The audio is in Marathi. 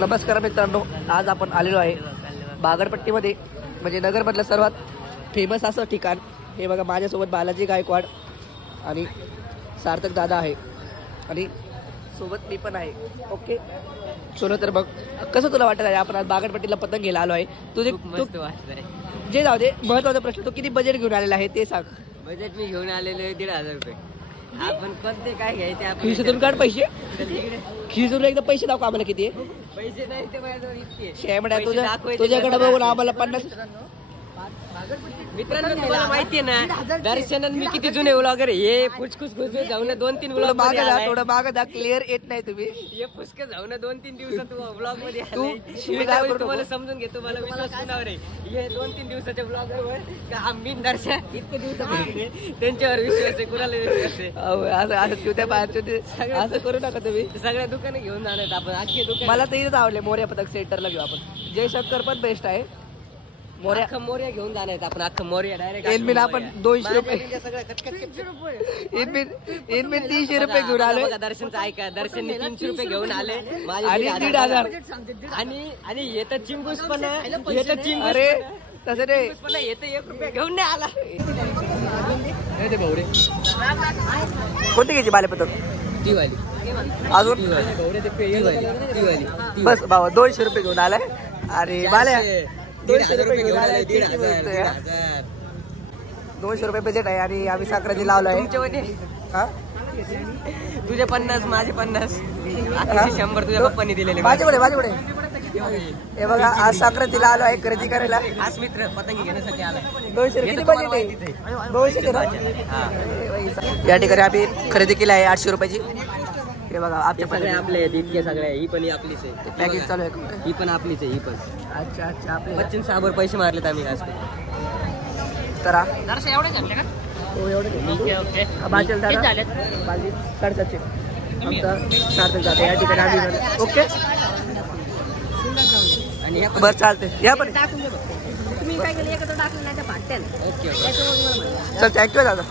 नमस्कार मित्रांनो, आज आपण आलेलो आहे बागडपट्टीमध्ये, म्हणजे नगरमधलं सर्वात फेमस असं ठिकाण हे बघा. माझ्यासोबत बालाजी गायकवाड आणि सार्थक दादा आहे आणि सोबत मी पण आहे. ओके, चलो तर बघ कसं तुला वाटत आहे. आपण आज बागडपट्टीला पतंग घ्यायला आलो आहे. तुझे मस्त वाटतंय. जे जाऊ दे, महत्वाचा प्रश्न, तू किती बजेट घेऊन आलेला आहे ते सांग. बजेट मी घेऊन आलेलो आहे 1,500 रुपये. आपण कोणते काय घ्यायचे आपण खिशातून काढ पैसे, खिशातून एकदा पैसे दाखव आम्हाला किती आहे. पैसे नाही ते माझ्याजवळ इतके. शेमड्या तुझ्याकडे बघून आम्हाला 50. मित्रांनो तुम्हाला माहितीये ना, दर्शनन मी किती जुने व्लॉगर आहे. हे फुसकुस घुसून जाऊन 2-3 व्लॉग मागे जा, थोडं मागे जा, क्लिअर येत नाही तुम्ही. हे फुसक जाऊन 2-3 दिवसात व्लॉग मध्ये तू आले. तुम्हाला समजून घेतो, मला विश्वास कुणावर आहे. हे 2-3 दिवसाच्या व्लॉग वर आम्ही दर्शन इतके दिवसापासून त्यांच्यावर विश्वास आहे. कुणाला विश्वास आहे? असं त्या बाहेरचे असं करू नका तुम्ही. सगळ्या दुकाने घेऊन जाणार आपण, अख्खे दुकान. मला तर इथेच आवडले. मोर्या पतंग सेंटरला घेऊ आपण. जयशंकर पण बेस्ट आहे. मोर्या घेऊन जाणार आहेत आपण. अख्खं मोर्या डायरेक्ट एनबिन आपण 200 रुपये, एनबिन 300 रुपये घेऊन आले. दर्शनचं ऐका, दर्शनने 300 रुपये घेऊन आले आणि 1,500. आणि येतं चिंगूस पण येतं चिंगूस. अरे तसं नाही, पण येतं 1 रुपया घेऊन नाही आला. कोणती घ्यायची बाले पतंग? ती वाली अजून बस बाबा 200 रुपये घेऊन आलाय. अरे बाल्या 200 रुपये घेऊन आलाय. 200 रुपये बजेट आहे आणि आम्ही साखरेची लावलो आहे. हा, तुझे 50, माझे 50, 100 तुझ्या पप्पांनी दिलेले. माझ्याकडे हे बघा, आज साखरेची आलो आहे खरेदी करायला. आज मित्र पतंगी घेण्यासाठी आलाय. 200 रुपये बजेट आहे. 200 या ठिकाणी आम्ही खरेदी केली आहे 800 रुपयाची. हे बघा आपले सगळे आपले आहेत, इतके सगळे. ही पण आपलीच आहे. पॅकेज चालू आहे. ही पण आपलीच आहे. ही पण अच्छा अच्छा. आपले 25 पैसे मारलेत आम्ही आज. करा एवढे झाले का? हो, एवढे बाचल दादा 750. आमचा सार्थक जाते या ठिकाणी आम्ही. ओके, आणि बरं चालते. या पण तुम्ही काय केलं, एकत्र टाकलं नाही त्या फाट्याला. ओके, चल, थँक्यू दादा.